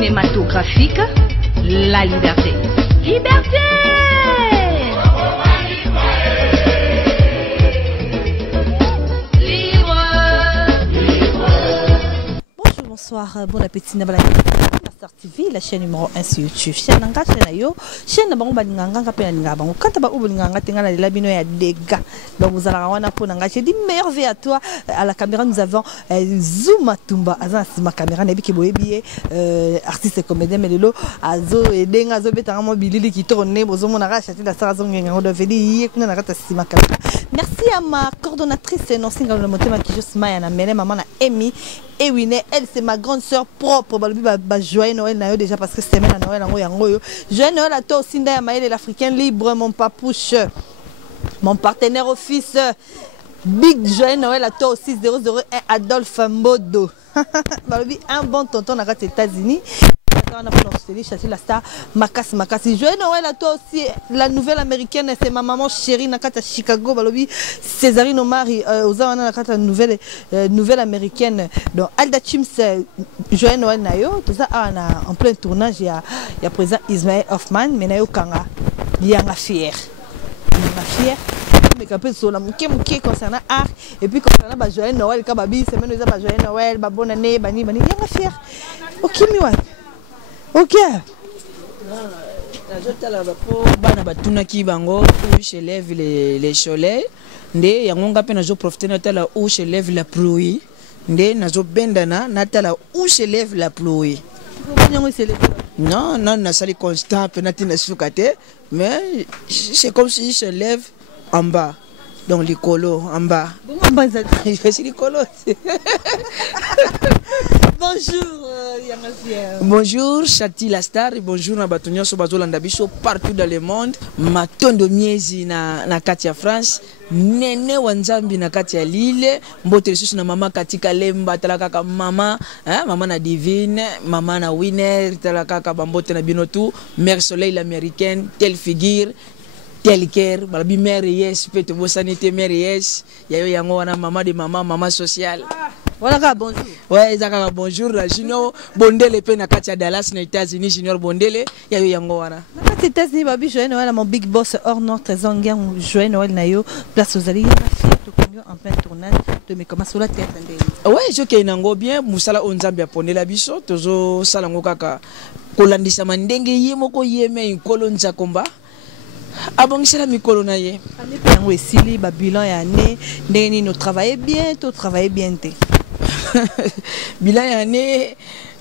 cinématographique, la liberté. Liberté! Bonsoir, bon appétit. Master TV, la chaîne numéro 1 sur YouTube. Chaîne nanga chaîne yo, chaîne bango balinganga kapena ninga bango. Quand ba ubulinganga tenga la labino ya dégâts. Donc vous allez wana po nanga. J'ai dit merveille à toi. À la caméra nous avons Zuma Tumba. Azan si ma caméra nebi ki boyebi artiste et comédien melelo azo edenga zo betanga mo bilili ki tourne bozo mona ra chati la sara zongenga ndo veli yi kuna na kata si ma caméra. Merci à ma coordonnatrice non singa le motema qui juste maya na mele maman na Emi. Et oui, elle c'est ma grande sœur propre. Joyeux Noël déjà parce que c'est semaine à Noël. Joyeux Noël à toi aussi, Ndaya Maël, l'Africain libre, mon papouche, mon partenaire office. Big Joyeux Noël à toi aussi, 001 Adolphe Modo. Un bon tonton aux États-Unis. La star Makasi Makasi. Joyeux Noël à toi aussi, la nouvelle américaine, c'est ma maman chérie Nakata Chicago, Balobi Césarine Omari, Ozawana Nakata nouvelle américaine. Donc Alda Chims, Joyeux Noël Nayo, tout ça en plein tournage, il y a présent Ismaël Hoffman, mais Nayo Kanga, Yanga fier. Yanga fier. Mais quand peu sur la mouké concernant art et puis concernant Joyeux Noël, Kababi, c'est même Joyeux Noël, bonne année, Bani, Yanga fier. Ok, miwa. Ok. Qui bango où se lève les soleils ndé yangonga pe nazo profiter natala où se lève la pluie ndé nazo bendana natala où se lève la pluie. Non na sali constant pe natina sukate mais c'est comme si se lève en bas. Donc les colos en bas. Je suis les colos. Bonjour bonjour Chati la star et bonjour Nabatonio Sobazolanda Biso partout dans le monde. Matondo miezi na Katia France. Nene wanzambi na Katia Lille. Mbote susu na mama katika lemba talaka mama, mama na divine, mama na winner talaka bambote na binotu, mère soleil l'américaine, telle figure. Telker, balabi mère yes, peut te sanité mère yes, yayo yango wana maman de maman sociale. Voilà bonjour. Ouais, ezaka bonjour la Junior Bondele pe na Katia Dallas na États-Unis Junior Bondele, yayo yango wana. Na Katia États-Unis babi Joyeux Noël mon big boss hors nord trésor ngien Joyeux Noël na yo place aux alliés to connu en plein tournage de mes comment sur la tête ndé. Ouais, je kay nango bien musala onzambi apone la biso tozo sala ngo kaka kolandisa mandenge yemoko yeme inkolo nzakomba. Abongisela mikolo na ye. Yango esili ba bilan ya année ndeni no travailler bien, to travailler bien té. Bilan ya année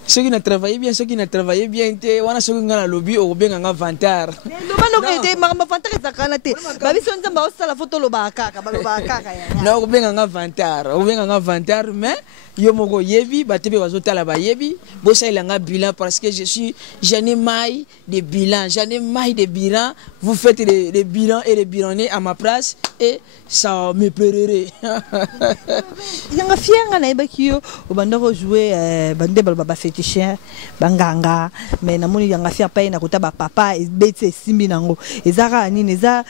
ceux qui n'ont travaillé bien, ceux qui n'ont travaillé bien, wana ceux qui ont lobby au bien en vantar. Non, mais yo moko yebi batebe bazotala ba yebi bosa ilanga bilan parce que j'en ai maille de bilan, vous faites des bilans et des bilannés à ma place et ça me plairait. Yanga fianga na ebakio obandako jouer bande baba féticheur banganga mais namoni yanga fia pa na kota ba papa bete simbi nango ezara nini eza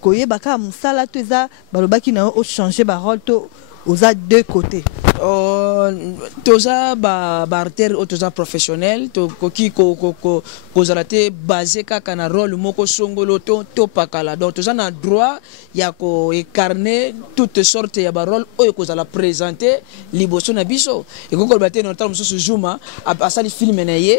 koyeba ka musala to eza balobaki na o changer ba rôle to aux deux côtés. Toza barter toza professionnel to koki kozalate basé kaka na rôle moko songolo to pakala donc toza na droit ya ko incarner toutes sortes ya ba rôle oyo kozala présenter liboso na biso et kokol baté no temps mususu Zuma asali film na ye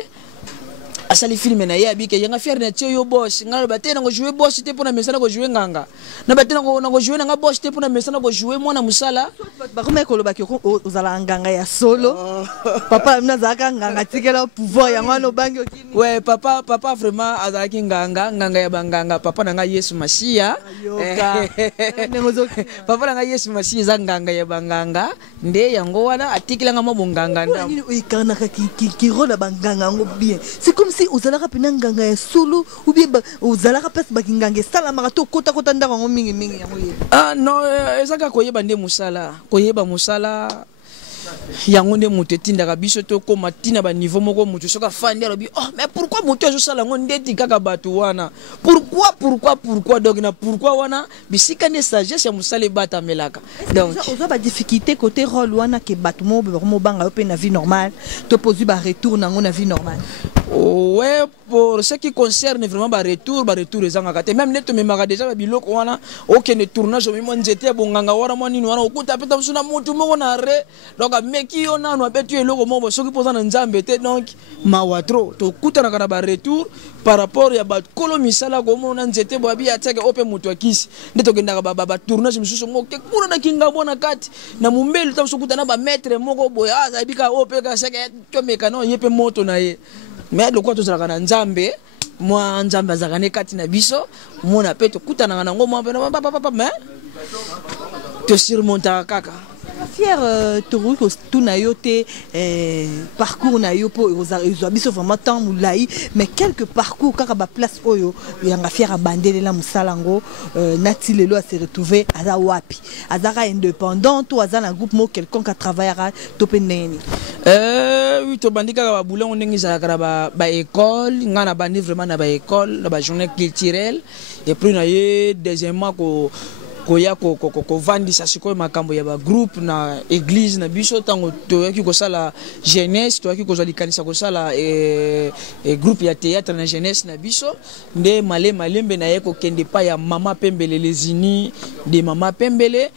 asali film na ye abike yanga fier na tio yo boss ngalo baté na jouer boss te pona mesana ko jouer nganga na baté na ko jouer nga boss te pona mesana ko jouer mwana musala ba ko meko lobaki ko ozala nganga ya solo papa mna zaka nganga tikela pouvoir ya ngano bangi okini ouais papa vraiment azaki nganga ya banganga papa na nga Yesu Masia papa na nga Yesu Masia za nganga ya banganga nde yango wana atikila nga mo nganga nda ni ikana ki rola banganga ngo bien c'est comme si uzalaka pina nganga ya solo ou bien uzalaka pesa bakinganga sala marato kota ndaka ngo mingi yango ye non ezaka koyeba nde musala yango nde moto etindaka biso to koma tina ba niveau moko moto soka fandi alobi oh mais pourquoi moto azo sala ngo ndeti kaka bato wana pourquoi donc na pourquoi wana bisika ne sagesse ya musale bata melaka donc ozo ba difficulté côté rôle wana ke bato mo banga pe na vie normale to poser ba retour nango na vie normale Ouais, pour ce qui concerne vraiment le retour les angakate. Même net me mara déjà biloko wana aucun tournage au moment j'étais bonganga wana moni wana okuta peta msuna mutu moko na re donc meki ona no betu eloko mo soki poza na nzambe te donc mawatro to kutana kana ba retour par rapport ya ba kolo misala ko mo na nzete bo abi atake ope mutu akisi ndeto kendaka ba tournage misusu mo ke kuna na kinga bona kati na mumbeli tamso kutana ba maître moko boya azabika ope ka seke to mekano yepe moto na ye. Mais le quoi tout ça kana nzambe moi nzambe azakane kati na biso mona pe to kutana na ngo mo papa mais te surmonta kaka fier toru ko tuna yote parcours na yo po oza biso vraiment tant moulai mais quelques parcours kaka ba place oyo yanga fier abandele la musalango nati lelo a se retrouver aza wapi azaka indépendant ou aza na groupe mo quelconque a travaillera topé neni oui to bandika ba boulon on ngi za ba école ngana bandi vraiment na ba école na ba journée culturelle et puis na ye deuxièmement ko koya ko vandisa sikoyo makambo ya ba groupe na église na biso tango toyaki ko sala jeunesse toyaki ko zali kanisa ko sala groupe ya théâtre na jeunesse na biso nde malembe na yeko kende pa ya mama pembele les unis de mama pembele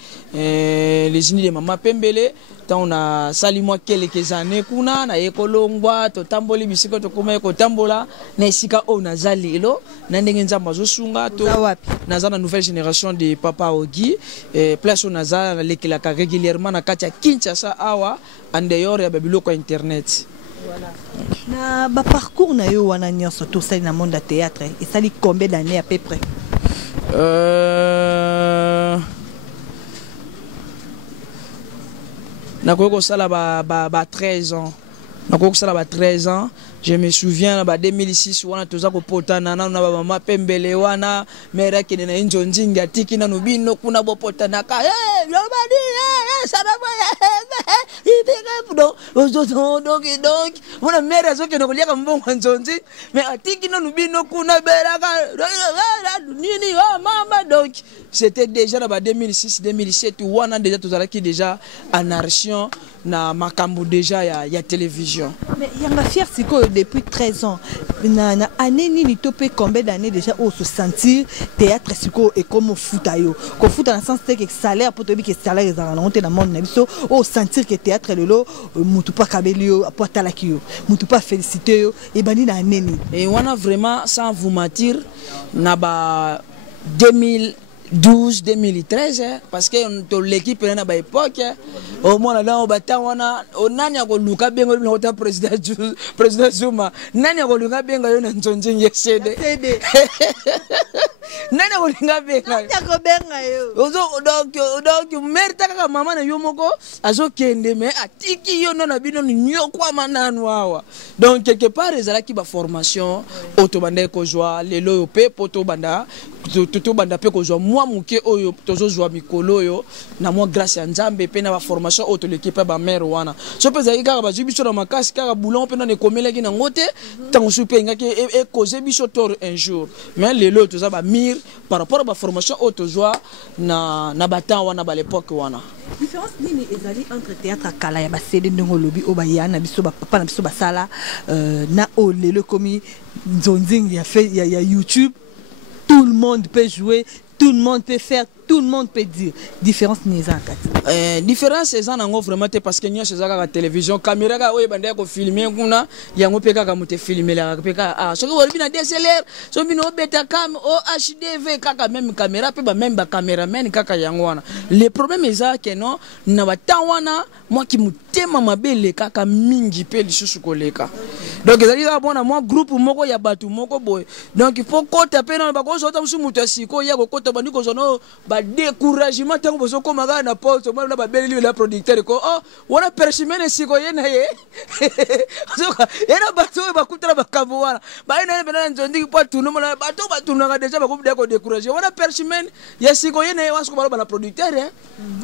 tant on a sali moi quelques années kuna na yekolongwa to tamboli bisiko to kuma yeko tambola na esika o na zalelo na ndenge nzamba zo sunga to na za na nouvelle génération de papa Ogi place on za lekela ka régulièrement na katia Kinshasa awa en dehors ya babiloko internet. Voilà. Na ba parcours na yo wana nyonso to sali na monde de théâtre et sali combien d'années à peu près? Nakoko sala ba 13 ans. Nakoko sala ba 13 ans. Je me souviens en 2006 wana toza ko potana na mama pembele wana mera kene na njonjinga tiki na nubino kuna bo potana ka nobody sana donc wana mera zo kene ko liaka mbongo njonji mais atiki na nubino kuna beraka nini mama donc c'était déjà en 2006 2007 wana déjà tozalaki déjà anarchie na makambo déjà ya télévision. Mais yanga fier siko depuis 13 ans na année ni topé combien d'années déjà au se sentir théâtre siko et comme foutayo ko fout dans le sens que salaire pour te dire que salaire za na honte na monde na biso au sentir que théâtre lelo mutu pa kabelio pour talakio mutu pa féliciter yo et bani na neni et wana vraiment sans vous mentir na ba 2012 2013 parce que l'équipe na ba époque au moins là on bata wana onani ko luka bengo le président Zuma nani ko luka benga yo na njonje yesede nani ko luka benga yo donc merita kaka mama na yo moko azo kende mais atiki yo na bino nyokwa mananu awa donc quelque part ezala ki ba formation otobanda ko joie lelo pe poto banda tout banda pe ko joie moi muke oyo tozo joie mikolo yo na moi grâce à Nzambe pe na ba formation auto l'équipe ba mère wana so peza ikaka ba jibiso na makasi kaka boulon pe na ne komelaki na ngote tango supe ngaki e causer biso tor un jour mais lelo toza ba mir par rapport à ba formation auto joie na batan wana ba l'époque wana différence nini ezali entre théâtre kala ya ba CD ndongo lobi o ba yana biso ba papa na biso ba sala na o lelo komi nzonzing ya fait ya YouTube. Tout le monde peut jouer, tout le monde peut faire, tout le monde peut dire. Différence n'est pas. Différence c'est ça vraiment parce que nous sommes à la télévision, caméra ka oye bande ko filmer kuna yango peka ka mute filmer la peka ah so ko bina DSLR so bino beta cam o HDV kaka même caméra pe ba même ba cameraman kaka yango wana. Le problème est ça que non na batawana moi qui mutema mabele kaka mingi pe lisusu koleka. Donc ezali ka bona moi groupe moko ya batu moko boy. Donc il faut ko taper na ba ko so ta musu mutu siko ya ko kota bandi ko zono ba découragement tango bozo ko maga na pause moi na ba beli la producteur ko oh wana perchimene siko yena ye zoka ena bato ba kutra ba kambo wana ba ina bena nzondi po tunu mo bato ba tunu ga déjà ba ko décourager wana perchimene ya siko yena ye wasko ba na producteur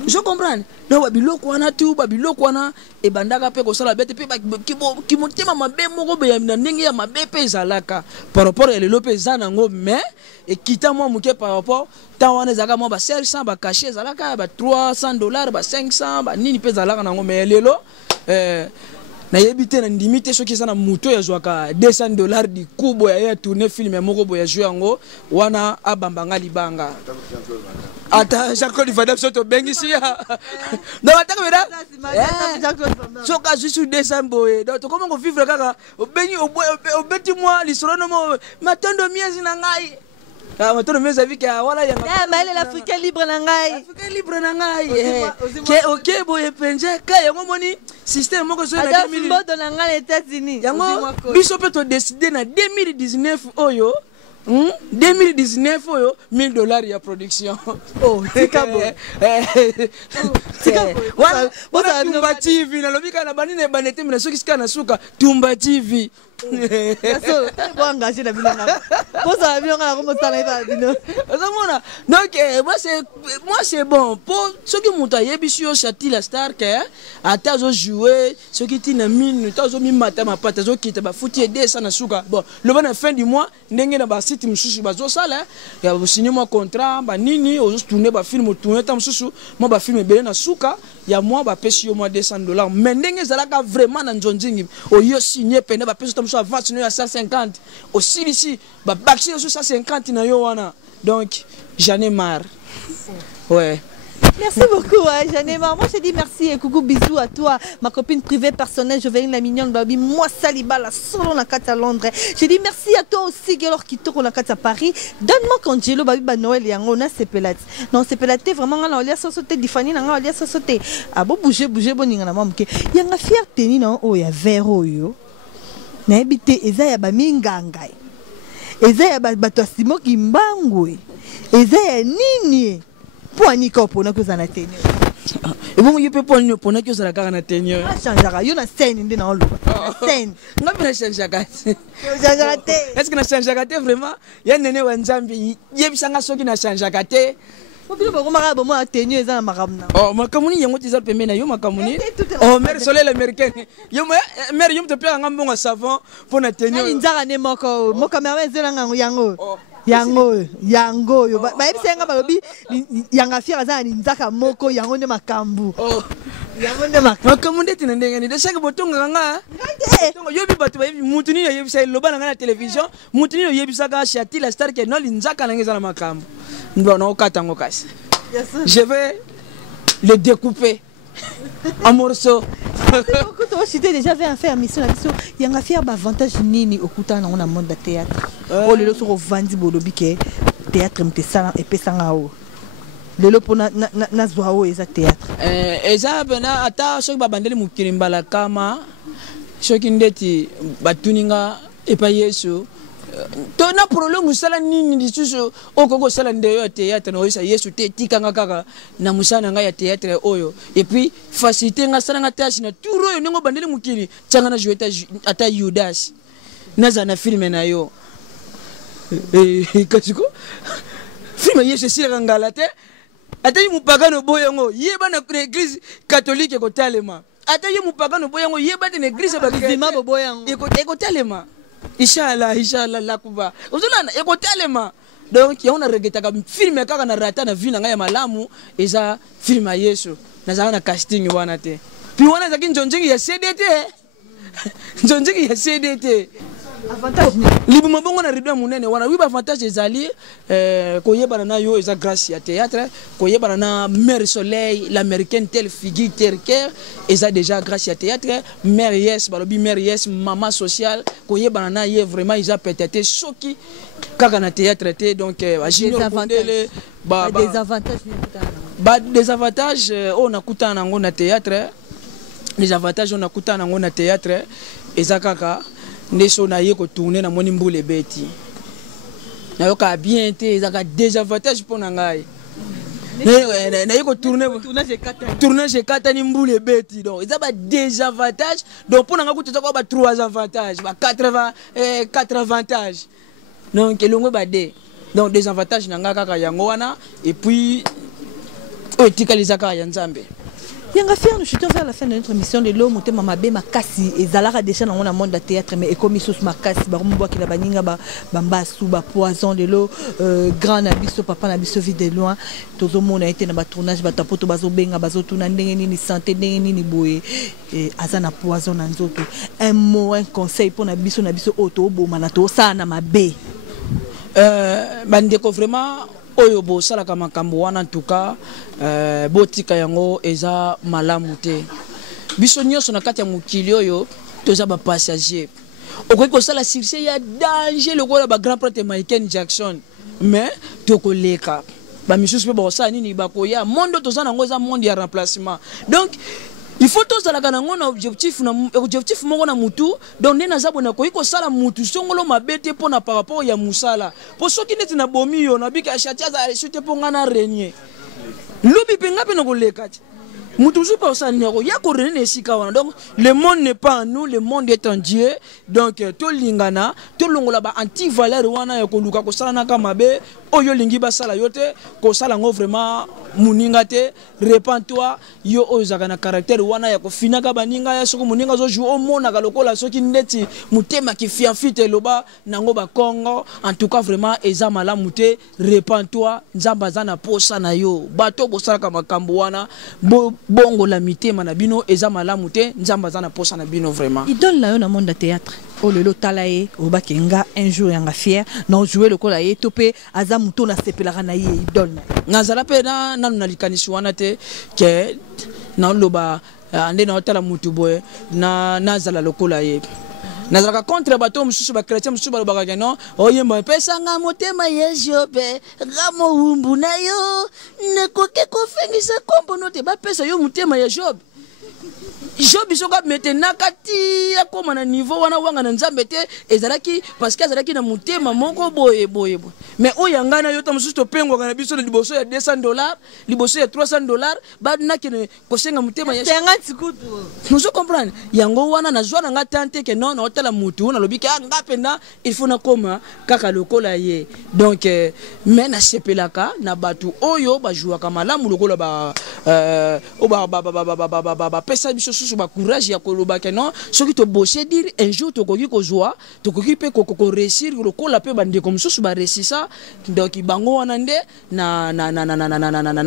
je comprends no ba biloko wana tu ba biloko wana e bandaka pe ko sala bete pe ki motema mabe moko be ya ndenge ya mabe pe zalaka par rapport à l'elope zana ngo mais et quitta moi muke par rapport tawana zaka mo ba 700 ba caché zalaka ba $300 ba 500 ba nini pe zalaka nango mais lelo na yebite na ndimite soki sana muto ya zwaka $200 di kubo ya tourner film ya moko boya jouer yango wana abambanga libanga ata Jean-Claude Van Damme soto bengisi ya donc ataka beda soka juste 200 boye donc comment on vivre kaka obengi obeti moi lisolo no matondo miezi na ngai matondo miezi aviki wala ya mais l'Africain libre na ngai Africain libre na ngai ke ok boye penje ka yango moni système moko so na 2000 dans les États-Unis yango biso pe to décider na 2019 oyo 2019 oyo $1000 ya production oh tika bo wana Tumba TV na lobika na banine banete mina soki sika na suka Tumba TV so bon engagé na bilanga bosa bilanga na komo tala eba bino donc moi c'est bon pour ceux qui montent yebishi yo Chati la star que ata zo jouer ceux qui tina minute zo mi mata ma pata zo kita ba futi aider ça na suka bon le bon fin du mois ndenge na ba site mususu ba zo sala ya signer mon contrat ba nini o tourner ba film tourner tam mususu mo ba film belé na suka ya moi ba pesi yo moi $200 mais ndenge zalaka vraiment na njonjingi o yo signer pene ba pesi tam so avance no ya 150 aussi ici ba baxi sur 150 na yo wana donc j'en ai marre ouais. Merci beaucoup, j'en ai marre. Moi, je dis merci et coucou, bisous à toi, ma copine privée personnelle, Jovéline la mignonne, baby, moi, Saliba, la solo, la carte à Londres. Je dis merci à toi aussi, alors qui tourne la carte à Paris. Donne-moi Congelo, baby, bah Noël, et on a ces pelates. Non, ces pelates, vraiment, on a sauté, Diffani, on a sauté. Ah bon, bouger, bon, il y a une fière tenue, non, oh, il y a verre, yo. N'habité, et ça, il y a mingangai. Et ça, il y a batouasimo qui mbangwe. Et ça, il y a nini. Poani kopo na kozana tenue. Et bon you peut poani pona que ça la kana tenue. Ah changeaka yo na scène ndi na oluba. Scène. Ngapi na changeaka. Changeaka te. Est-ce que na changeaka te vraiment? Ya nene wa Nzambi yebisanga soki na changeaka te. Obilo bako maka bo mo tenue eza na makamna. Oh makamuni yango tiza pembe na yo makamuni. Oh mère soleil américaine. Yo mère yo mte pe ngambonga savon pona tenue. Ani nzaka ne moko mo camera ezela ngango yango. Yango yo ba ebisenga balobi yanga fiera za ni nzaka moko yango ne makambu yango ne makambu ndeti na ndenge ni de chaque botonga nga botonga yo bi batu ba mutu ni yebisa loba na télévision mutu ni yebisa ka Chati la star ke no linzaka na ngeza na makambu ndo na okata ngo kasi je vais le découper en morceaux. Tu as déjà fait un faire mission la mission il y a un faire avantage nini okuta na on monde de théâtre oh le sur vandi bolobi ke théâtre mtesala et pesanga o lelo pona na zwao eza théâtre eza bena ata soki babandeli mukirimbala kama soki ndeti batuninga epa Yesu to na problème musala nini lisusu okoko sala ndeyo théâtre na oyisa Yesu te tikanga kaka na musana nga ya théâtre oyo et puis facilité nga sala nga tâche na turo yo ndingo bandeli mukiri changa na jouer ata Judas naza na film na yo kasiko film Yesu sila ngala te ata yi mupagano boyongo yeba na église catholique ko talema ata yi mupagano boyongo yeba na église ba bizima boyongo eko talema Inshallah la kuba ozolana ekotelema donc on a regretté ka film kaka na rata na vina nga ya malamu eza film ya Yesu na na casting wana te puis wana zaki njonjingi ya CDT njonjingi ya CDT avantage libu mabongo na rido munene wana wiba avantage ezali koyeba na yo eza grâce ya théâtre koyeba na Mère Soleil l'américaine telle figure terre eza déjà grâce ya théâtre Mère Yes balobi Mère Yes maman sociale koyeba na ye vraiment ils a peut-être soki kaka na théâtre te donc des avantages des avantages on a kutana ngo na théâtre les avantages on a kutana ngo na théâtre eza kaka neso na ye ko tourner na moni mbule beti na yo ka bien te ezaka désavantage pour ngai na ye ko tourner kata ni mbule beti donc ezaba désavantage donc pour nanga ko tsa ko ba 3 avantages ba 4 avantages donc elongo ba de donc des avantages nanga kaka yango wana et puis etikalizaka ya Nzambe. Yanga fier, nous chutons vers la fin de notre émission de l'eau, monté mama be makasi et zalara déjà dans le monde de théâtre mais comme sous makasi ba rumbo ki la baninga ba mbasu ba poison de l'eau grand nabiso papa nabiso vide de loin tozo mona été na ba tournage ba tapoto bazo benga bazo tuna ndenge nini santé ndenge nini boye azana poison na nzoto un mot un conseil pour nabiso auto boma na to sana mabe bandeko vraiment oyo bo sala kama makambo wana en tout cas botika yango eza malamu te biso nyonso na kati ya mokili oyo toza ba passager okoki kosala succès ya danger lokola ba grand prêtre Michael Jackson mais tokoleka ba misusu pe bosala nini bakoya monde toza nango eza monde ya remplacement donc il faut tous la ganango na objectif moko na mutu donc nena zabo na koyi ko sala mutu songolo mabete pona par rapport ya musala po soki neti na bomi yo na bika chatia za resute po ngana renier lobi penga pe na koleka mutu su pa sala nyako ya ko rene esika wana donc le monde n'est pas en nous le monde est en Dieu donc to lingana to longola ba anti valeur wana ya ko luka ko sala na kamabe oyo lingi ba sala yote ko sala ngo vraiment muninga te repens-toi yo ozaka na caractère wana ya ko finaka baninga ya soko muninga zo jou omona ka lokola soki ndeti mutema ki fiafite loba nango ba Congo en tout cas vraiment eza malamu te repens-toi nzamba zana posa na yo bato bosala ka makambo wana bongo la mitema na bino eza malamu te nzamba zana posa na bino vraiment idole na yo na monde de théâtre o lelo talaye o bakenga un jour yanga fier non jouer le kola ye topé aza muto na sepelaka na ye idole nazala pe na nanu na likanisi wana te ke na loba ande na otala mutu boye na nazala lokola ye nazalaka contre bato mususu ba chrétien mususu ba lobaka ke non oyemba pesa nga motema yesu pe ramo umbu na yo ne koke kofengisa kombo note ba pesa yo motema ya Job Job isoka maintenant kati akoma na niveau wana wanga na nzambe te ezalaki parce que ezalaki na mutema moko boye mais oyanga na yo ta mususu to pengo kana biso na liboso ya $200 liboso ya $300 ba na kene kosenga mutema ya 50 kutu nous comprendre yango wana na zwana nga tante ke non na otala mutu na lobi ke nga penda il faut na koma kaka lokola ye donc mais na sepelaka na batu oyo ba jouaka malamu lokola ba pesa biso sur ba courage ya koloba ke non soki to bosser dire un jour to koki ko joie to koki pe ko réussir lokola pe bande comme so ba réussir ça donc bango wana nde na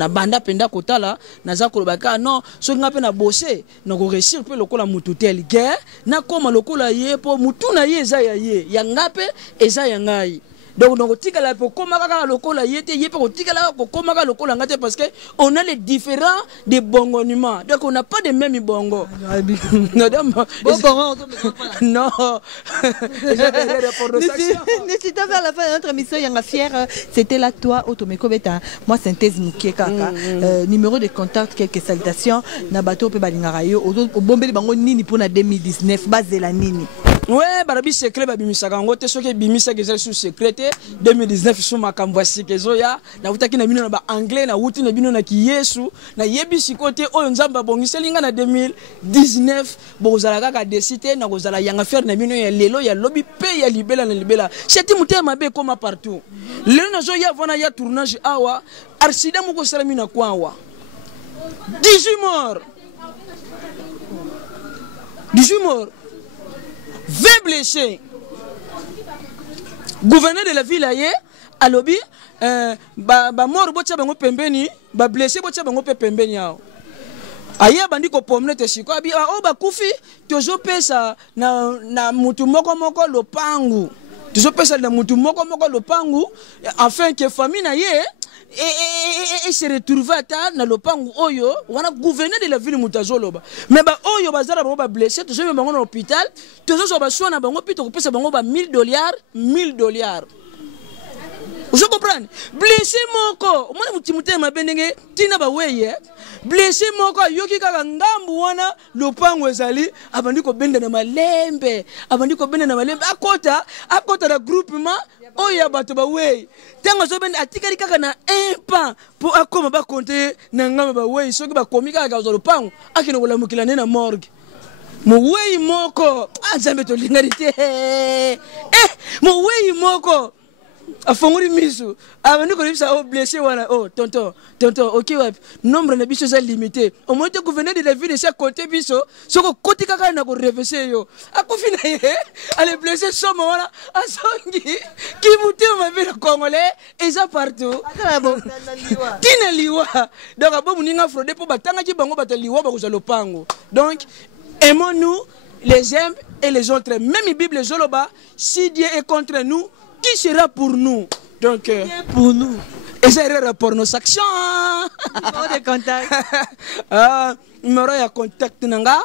banda penda kotala naza koloba ka non soki nga pe na bosser na ko réussir pe lokola mutu tel ke na koma lokola ye po mutu na ye eza ya ye ya ngape eza ya ngai donc tikala po koma kaka lokola yete yepe ko tikala ko koma kaka lokola ngate parce que on a les différents des bongonnements donc on n'a pas de même bongo non n'hésitez vers la fin de notre émission Yanga Fier c'était là toi Otomeko Beta moi synthèse Mukie kaka numéro de contact quelques salutations na bato pe balingara yo au bombeli bango nini pour na 2019 bazela nini ouais barabi secret babimisaka ngo te soki bimisa ke sous secret 2019 sous makambo sikezo ya na utaki na bino na ba anglais na uti na bino na kiyesu na yebisi kote oyo nzamba bongiselinga na 2019 bozala kaka décider na kozala Yanga Fier na bino ya lelo ya lobby pe ya libela na libela cheti mutema be koma partout lelo na zo ya vona ya tournage awa arsida moko salami na kwawa 18 morts 20 blessés. Gouverneur de la ville aye alobi ba mort bocha bango pembeni ba blessé bocha bango pe pembeni yao aye bandi ko pomnete siko abi o ba kufi tozo pesa na mutu moko lopangu tozo pesa na mutu moko lopangu afin que famille na ye et se retrouver ata na lopangu oyo wana gouverneur de la ville mutazoloba mais ba oyo bazala bango ba blessé tozo me bango na hôpital tozo so ba soina bango pito ko pesa bango ba $1000 vous comprenez blessé moko mwana mutimutema bendenge tina ba weye blessé moko yoki kaka ngambu wana lopangu ezali abandi ko benda na malembe akota na groupement oya bato ba wey tango zo benda atikali kaka na un pas pour akoma ba compter na ngamba ba wey soki ba komika kaka zo lopangu akino kolamukila na morgue mo wey moko nzambe to lingarite mo wey moko afongoli miso abandi kolibisa o blessé wana oh tonton OK ouais nombre na biso est limité au moins que venez de la vie de chaque côté biso soko côté kaka na ko reverser yo akufina ye allez blessé somo wana asongi ki muté ma vie congolais et ça partout tina liwa donc abo muninga fraude po batanga ki bango bataliwa ba kozalo pango donc aimons-nous les uns et les autres. Même la Bible Zoloba, si Dieu est contre nous, qui sera pour nous? Donc, pour nous. Et c'est pour nos actions. Numéro de contact. Numéro de contact nanga.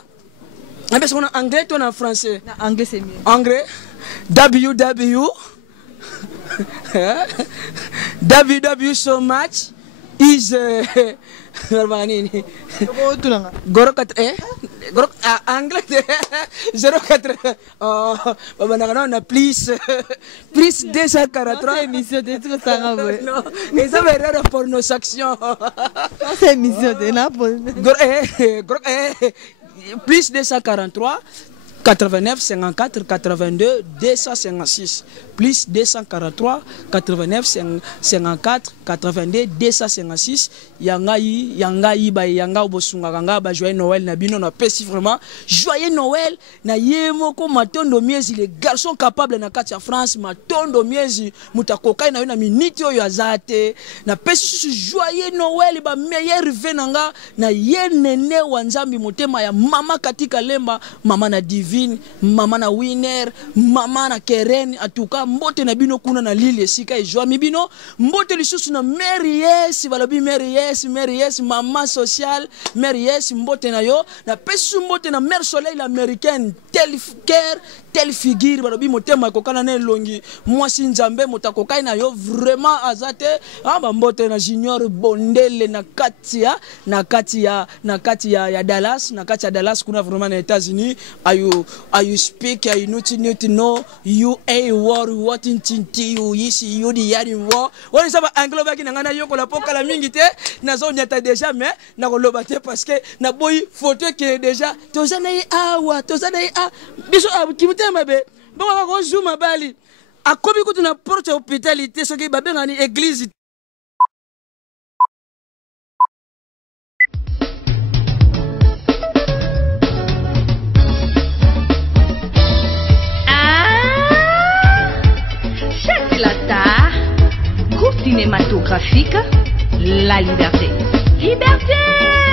Parce qu'on a anglais, on a français. Non, anglais c'est mieux. Anglais. www so much is Goro 4 Goro anglais 04 oh baba na please 243 émission de tout ça non mais ça va être pour nos actions c'est émission de na plus 243 89 54 82 256 plus 243 89 54 82 256 yangai ba yanga bosunga kanga ba joyeux Noël na bino na pesi vraiment joyeux Noël na yemo ko matondo miezi les garçons capables na kati ya France matondo miezi mutakokai na yo na minute oyo azate na pesi joyeux Noël ba meilleur venanga na yenene wa nzambi motema ya mama katika lemba mama na Divine mama na Winner mama na Keren atuka mbote na bino kuna na Lille sika e joa mi bino mbote lisusu na Mary yes balobi Mary yes mama social Mary yes mbote na yo na pesu mbote na Mère Soleil l'américaine tel cœur tel figure balobi motema kokana na longi mwasi nzambe motakokai na yo vraiment azate ba mbote na Junior Bondele na kati ya Dallas na kati ya Dallas kuna vraiment na États-Unis you speak you need to know you a war what in you yisi you di yari wo woni saba anglo baki na ngana yoko la poka la mingi te na zo nyata déjà mais na ko lobate parce que na boy photo que déjà tozana biso kimutema be bako ko zoom bali akobi kutu na porte hospitalité soki babenga ni église. Cinématographique, la liberté. Liberté!